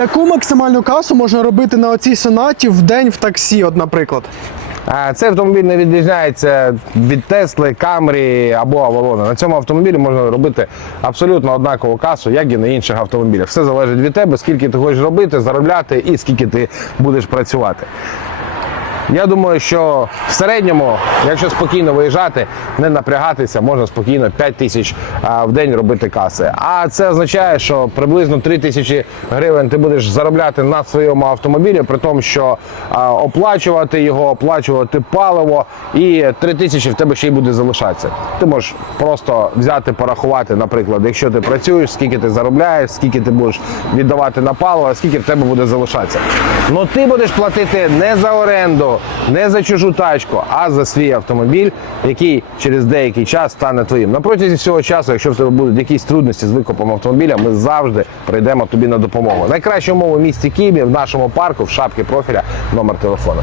Яку максимальну касу можна робити на оцій сонаті в день в таксі, от, наприклад? Цей автомобіль не відрізняється від Тесли, Камрі або Авалона. На цьому автомобілі можна робити абсолютно однакову касу, як і на інших автомобілях. Все залежить від тебе, скільки ти хочеш робити, заробляти і скільки ти будеш працювати. Я думаю, що в середньому, якщо спокійно виїжджати, не напрягатися, можна спокійно 5 тисяч в день робити каси. А це означає, що приблизно 3 тисячі гривень ти будеш заробляти на своєму автомобілі, при тому, що оплачувати його, оплачувати паливо, і 3 тисячі в тебе ще й буде залишатися. Ти можеш просто взяти, порахувати, наприклад, якщо ти працюєш, скільки ти заробляєш, скільки ти будеш віддавати на паливо, скільки в тебе буде залишатися. Ну ти будеш платити не за оренду, не за чужу тачку, а за свій автомобіль, який через деякий час стане твоїм. На протязі всього часу, якщо в тебе будуть якісь трудності з викопом автомобіля, ми завжди прийдемо тобі на допомогу. Найкраща умова в місті Києві в нашому парку в шапці профіля номер телефону.